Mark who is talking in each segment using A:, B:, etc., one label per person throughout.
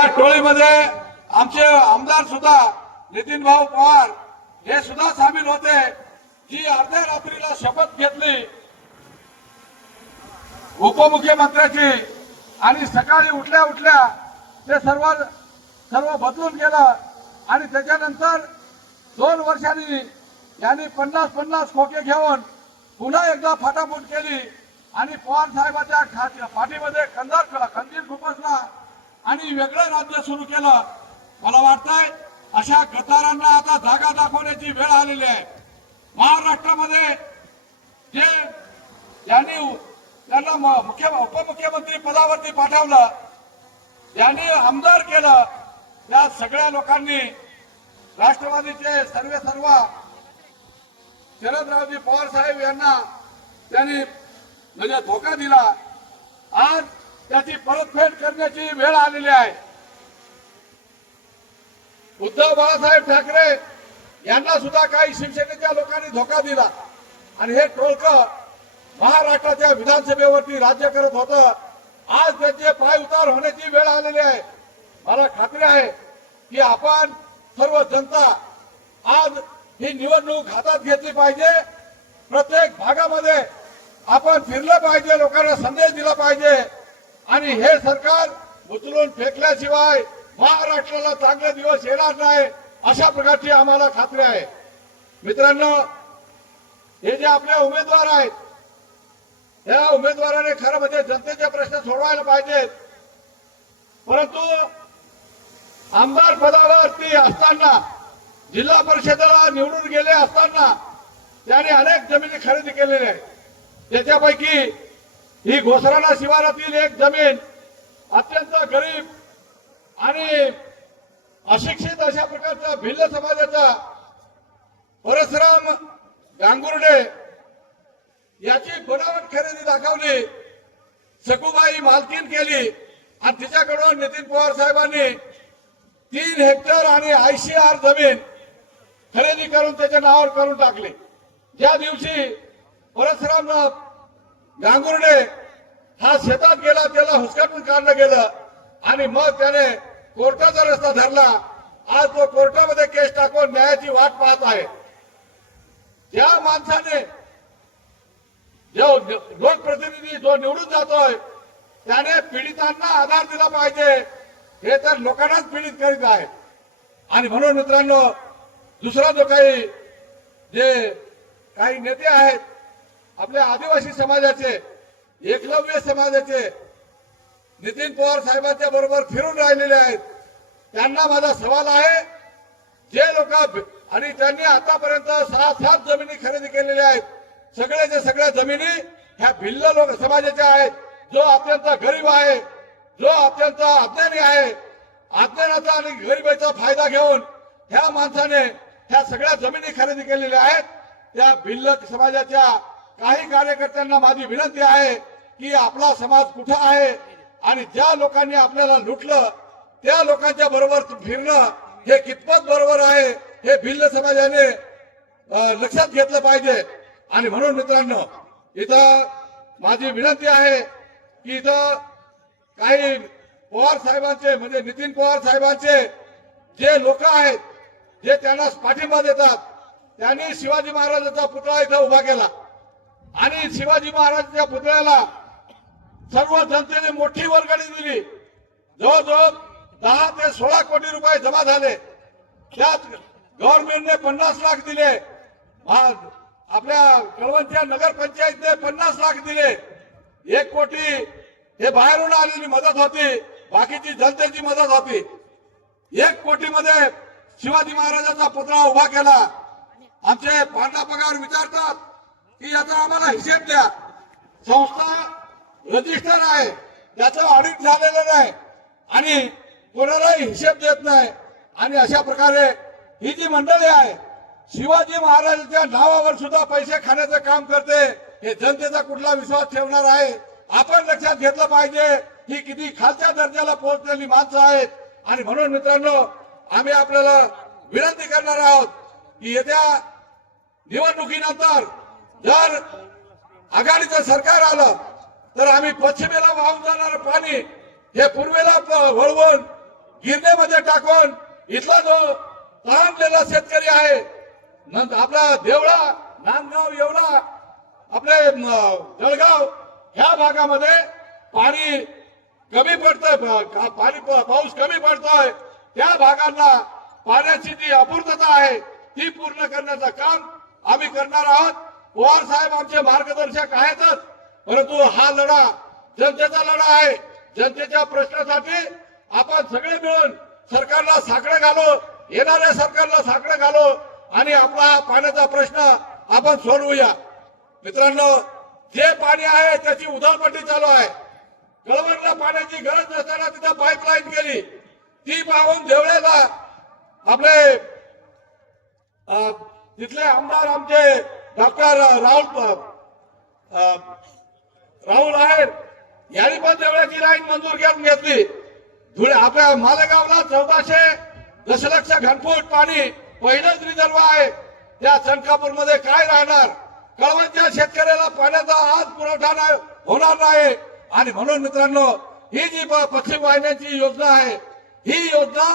A: या टोळीमध्ये आमचे आमदार सुद्धा नितीन भाऊ पवार हे सुद्धा सामील होते. जी अर्ध्या रात्रीला शपथ घेतली. उपमुख्यमंत्र्याची आणि सकाळी उठल्या उठल्या ते सर्व सर्व बदलून गेलं. आणि त्याच्यानंतर दोन वर्षांनी यांनी पन्नास पन्नास खोके घेऊन पुन्हा एकदा फाटाफूट केली. आणि पवार साहेबांच्या पाठीमध्ये कंदार खंदीर खुपसला आणि वेगळं राज्य सुरू केलं. मला वाटतंय अशा गटारांना आता जागा दाखवण्याची वेळ आलेली आहे. महाराष्ट्रामध्ये जे यांनी त्यांना म- मुख्य उपमुख्यमंत्री पदावरती पाठवलं यांनी आमदार केलं त्या सगळ्या लोकांनी राष्ट्रवादीचे सर्व सर्व शरदरावजी पवार साहेब यांना त्यांनी म्हणजे धोका दिला. आज त्याची परतफेड करण्याची वेळ आलेली आहे. उद्धव बाळासाहेब ठाकरे यांना सुद्धा काही शिवसेनेच्या लोकांनी धोका दिला. आणि हे टोळक महाराष्ट्राच्या विधानसभेवरती राज्य करत होतं. आज त्याचे पाय उतार होण्याची वेळ आलेली आहे. मला खात्री आहे की आपण सर्व जनता आज ही निवडणूक हातात घेतली पाहिजे. प्रत्येक भागामध्ये आपण फिरलं पाहिजे लोकांना संदेश दिला पाहिजे. आणि हे सरकार उचलून फेकल्याशिवाय महाराष्ट्राला चांगले दिवस येणार नाही अशा प्रकारची आम्हाला खात्री आहे. मित्रांनो हे जे आपले उमेदवार आहेत या उमेदवाराने खरं म्हणजे जनतेचे प्रश्न सोडवायला पाहिजेत. परंतु आमदार पदावरती असताना जिल्हा परिषदेला निवडून गेले असताना त्याने अनेक जमिनी खरेदी केलेल्या आहेत. त्याच्यापैकी ही घोसराणा शिवारातील एक जमीन. अत्यंत गरीब आणि अशिक्षित अशा प्रकारचा भिल्ल समाजाचा परशुराम गांगुर्डे याची बनावट खरेदी दाखवली. सकुबाई मालकीन केली. आणि तिच्याकडून नितीन पवार साहेबांनी तीन हेक्टर आणि ऐंशी आर जमीन खरेदी करून त्याच्या नावावर करून टाकली. ज्या दिवशी परशुराम गांगुर्डे हा शेतात गेला त्याला हुसकाटून काढलं गेलं आणि मग त्याने कोर्टाचा रस्ता धरला. आज तो कोर्टामध्ये केस टाकून न्यायाची वाट पाहत आहे. ज्या माणसाने जो लोकप्रतिनिधी जो निवडून जातोय त्याने पीडितांना आधार दिला पाहिजे. हे तर लोकांनाच पीडित करीत आहे. आणि म्हणून मित्रांनो दुसरा जो काही जे काही नेते आहेत आपल्या आदिवासी समाजाचे एकलव्य समाजाचे नितीन पवार साहेबांच्या बरोबर फिरून राहिलेले आहेत. त्यांना माझा सवाल आहे जे लोक आणि त्यांनी आतापर्यंत सहा सात जमिनी खरेदी केलेल्या आहेत. सगळ्याच्या सगळ्या जमिनी ह्या भिल्ल लोक समाजाच्या आहेत. जो अत्यंत गरीब आहे जो अत्यंत अज्ञानी आहे अज्ञानाचा आणि गरिबीचा फायदा घेऊन ह्या माणसाने ह्या सगळ्या जमिनी खरेदी केलेल्या आहेत. त्या भिल्ल समाजाच्या काही कार्यकर्त्यांना माझी विनंती आहे की आपला समाज कुठं आहे आणि ज्या लोकांनी आपल्याला लुटलं त्या लोकांच्या बरोबर फिरणं हे कितपत बरोबर आहे हे भिल्ल समाजाने लक्षात घेतलं पाहिजे. आणि म्हणून मित्रांनो इथं माझी विनंती आहे की इथं काही पवार साहेबांचे म्हणजे नितीन पवार साहेबांचे जे लोक आहेत जे त्यांना पाठिंबा देतात त्यांनी शिवाजी महाराजांचा पुतळा इथं उभा केला. आणि शिवाजी महाराजांच्या पुतळ्याला सर्व जनतेने मोठी वर्गणी दिली. जवळजवळ दहा ते सोळा कोटी रुपये जमा झाले. त्यात गव्हर्नमेंटने पन्नास लाख दिले. आपल्या कळवणच्या नगरपंचायतने पन्नास लाख दिले. एक कोटी हे बाहेरून आलेली मदत होती. बाकीची जनतेची मदत होती. एक कोटी मध्ये शिवाजी महाराजांचा पुतळा उभा केला. आमचे पांडा पगार विचारतात. की याचा आम्हाला हिशेब द्या. संस्था रजिस्टर आहे. त्याचं ऑडिट झालेलं नाही. आणि कोणालाही हिशेब देत नाही. आणि अशा प्रकारे ही जी मंडळी आहे शिवाजी महाराजांच्या नावावर सुद्धा पैसे खाण्याचं काम करते. हे जनतेचा कुठला विश्वास ठेवणार आहे? आपण लक्षात घेतलं पाहिजे ही किती खालच्या दर्जाला पोहोचलेली माणसं आहेत. आणि म्हणून मित्रांनो आम्ही आपल्याला विनंती करणार आहोत की येत्या निवडणुकीनंतर जर आघाडीचं सरकार आलं तर आम्ही पश्चिमेला वाहून जाणारं पाणी हे पूर्वेला वळवून गिरणेमध्ये टाकून इथला जो तहानलेला शेतकरी आहे नंतर आपला देवळा नांदगाव येवला आपले जळगाव ह्या भागामध्ये पाणी कमी पडतंय का- पाणी प- पाऊस कमी पडतोय त्या भागांना पाण्याची जी अपूर्तता आहे ती पूर्ण करण्याचं काम आम्ही करणार आहोत. पवार साहेब आमचे मार्गदर्शक आहेतच. परंतु हा लढा जनतेचा लढा आहे. जनतेच्या प्रश्नासाठी आपण सगळे मिळून सरकारला साकडे घालो येणाऱ्या सरकारला साकडे घालो आणि आपला हा पाण्याचा प्रश्न आपण सोडवूया. मित्रांनो जे पाणी आहे त्याची उधळपट्टी चालू आहे. कळवणला पाण्याची गरज नसताना तिथं पाईपलाईन केली. ती पाहून देवळेला आपले तिथले आमदार आमचे डॉक्टर राहुल राहुल आहेर यांनी पण तेवढ्याची लाईन मंजूर करून घेतली. धुळे आपल्या मालेगावला चौदाशे दशलक्ष घनफूट पाणी पहिलंच रिझर्व आहे. त्या चंकापूरमध्ये काय राहणार? कळवणच्या शेतकऱ्याला पाण्याचा आज पुरवठा नाही होणार नाही. आणि म्हणून मित्रांनो ही जी पश्चिम वाहिन्यांची योजना आहे ही योजना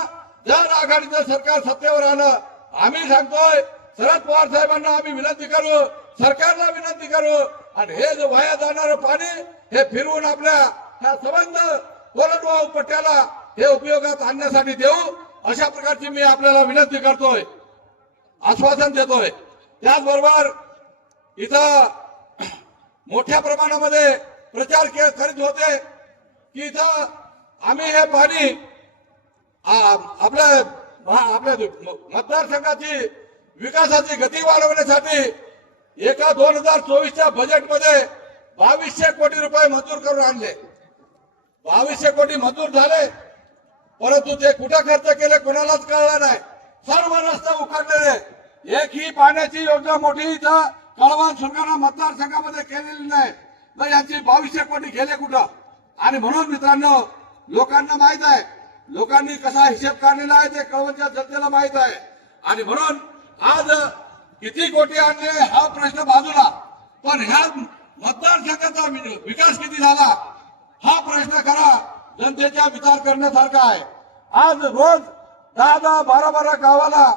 A: जर आघाडीचं सरकार सत्तेवर आलं आम्ही सांगतोय शरद पवार साहेबांना आम्ही विनंती करू सरकारला विनंती करू आणि हे जे वाया जाणारं पाणी हे फिरवून आपल्या ह्या संबंध कोरडवाहू पट्ट्याला हे उपयोगात आणण्यासाठी देऊ अशा प्रकारची मी आपल्याला विनंती करतोय आश्वासन देतोय. त्याचबरोबर इथं मोठ्या प्रमाणामध्ये प्रचार के- करीत होते की इथं आम्ही हे पाणी आपल्या आपल्या मतदारसंघाची विकासाची गती वाढवण्यासाठी एका दोन हजार चोवीसच्या बजेटमध्ये बावीसशे कोटी रुपये मंजूर करून आणले. बावीसशे कोटी मंजूर झाले परंतु ते कुठं खर्च केले कोणालाच कळलं नाही. सर्व रस्ते उखडलेले. एकही पाण्याची योजना मोठी इथं कळवण सुरगाणा मतदारसंघामध्ये केलेली नाही. तर यांची बावीसशे कोटी गेले कुठं? आणि म्हणून मित्रांनो लोकांना माहीत आहे. लोकांनी कसा हिशेब काढलेला आहे ते कळवणच्या जनतेला माहीत आहे. आणि म्हणून आज किती कोटी आणले हा प्रश्न बाजूला. पण ह्या मतदारसंघाचा वि- विकास किती झाला? हा प्रश्न करा जनतेचा विचार करण्यासारखा आहे. आज रोज दहा दहा बारा बारा गावाला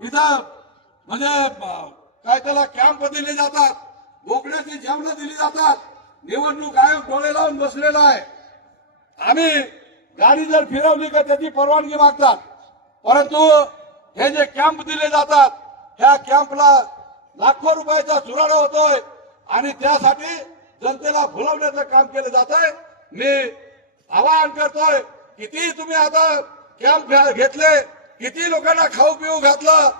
A: इथं म्हणजे काय त्याला कॅम्प दिले जातात. बोकड्याची जेवणं दिली जातात. निवडणूक आयोग डोळे लावून बसलेला आहे. आम्ही गाडी जर फिरवली का त्याची परवानगी मागतात. परंतु हे जे कॅम्प दिले जातात ह्या कॅम्पला लाखो रुपयाचा चुराडा होतोय आणि त्यासाठी जनतेला भुलवण्याचं काम केलं जात आहे मी आवाहन करतोय किती तुम्ही आता कॅम्प घेतले किती लोकांना खाऊ पिऊ घातलं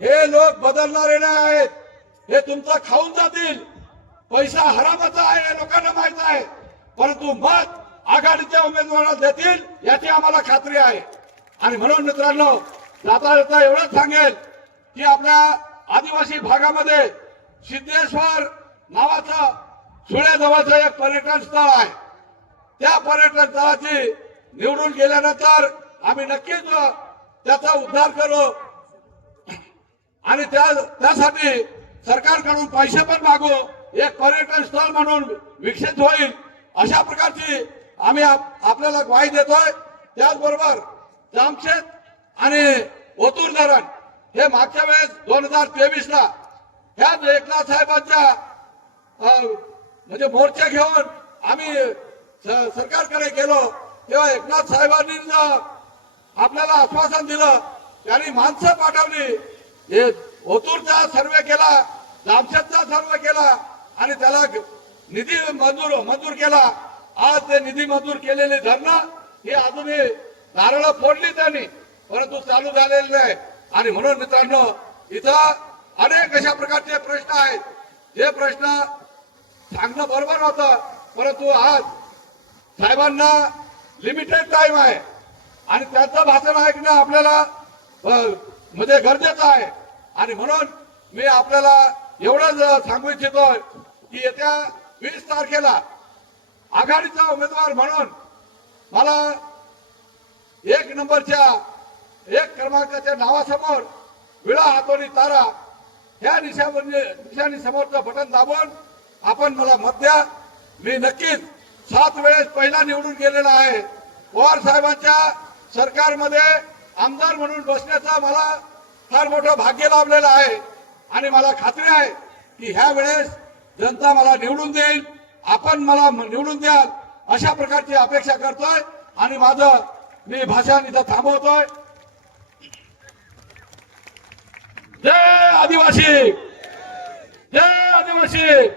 A: हे लोक बदलणारे नाही आहेत. हे तुमचं खाऊन जातील. पैसा हरामाचा आहे हे लोकांना माहीत आहे. परंतु मत आघाडीच्या उमेदवाराला देतील याची आम्हाला खात्री आहे. आणि म्हणून मित्रांनो जाता जाता एवढंच सांगेल की आपल्या आदिवासी भागामध्ये सिद्धेश्वर नावाचं सुळ्याजवळचं एक पर्यटन स्थळ आहे. त्या पर्यटन स्थळाची निवडून गेल्यानंतर आम्ही नक्कीच त्याचा उद्धार करू. आणि त्या त्यासाठी सरकारकडून पैसे पण मागू. एक पर्यटन स्थळ म्हणून विकसित होईल अशा प्रकारची आम्ही आप- आपल्याला ग्वाही देतोय. त्याचबरोबर जामशेद आणि ओतूर धरण हे मागच्या वेळेस दोन हजार तेवीस ला ह्याच एकनाथ साहेबांच्या म्हणजे मोर्चा घेऊन आम्ही स- सरकारकडे गेलो. तेव्हा एकनाथ साहेबांनी आपल्याला आश्वासन दिलं. त्यांनी माणसं पाठवली. हे ओतूरचा सर्वे केला जामशेदचा सर्वे केला आणि त्याला निधी मंजूर मंजूर केला. आज ते निधी मंजूर केलेले धरणं ही अजूनही नारळ फोडली त्यांनी. परंतु चालू झालेलं नाही. आणि म्हणून मित्रांनो इथं अनेक अशा प्रकारचे प्रश्न आहेत. जे प्रश्न सांगणं बरोबर होतं परंतु आज साहेबांना लिमिटेड टाइम आहे. आणि त्यांचं भाषण ऐकणं आपल्याला म्हणजे गरजेचं आहे. आणि म्हणून मी आपल्याला एवढंच सांगू इच्छितो की येत्या वीस तारखेला आघाडीचा उमेदवार म्हणून मला एक नंबरच्या एक क्रमांकाच्या नावासमोर विळा हातोडी तारा. ह्या दिशा म्हणजे निशाणी समोरचं बटन दाबून आपण मला मत द्या. मी नक्कीच सात वेळेस पहिला निवडून गेलेला आहे. पवार साहेबांच्या सरकारमध्ये आमदार म्हणून बसण्याचा मला फार मोठं भाग्य लाभलेलं आहे. आणि मला खात्री आहे की ह्या वेळेस जनता मला निवडून देईल. आपण मला निवडून द्याल. अशा प्रकारची अपेक्षा करतोय. आणि माझं मी भाषण इथं थांबवतोय. जय आदिवासी! जय आदिवासी!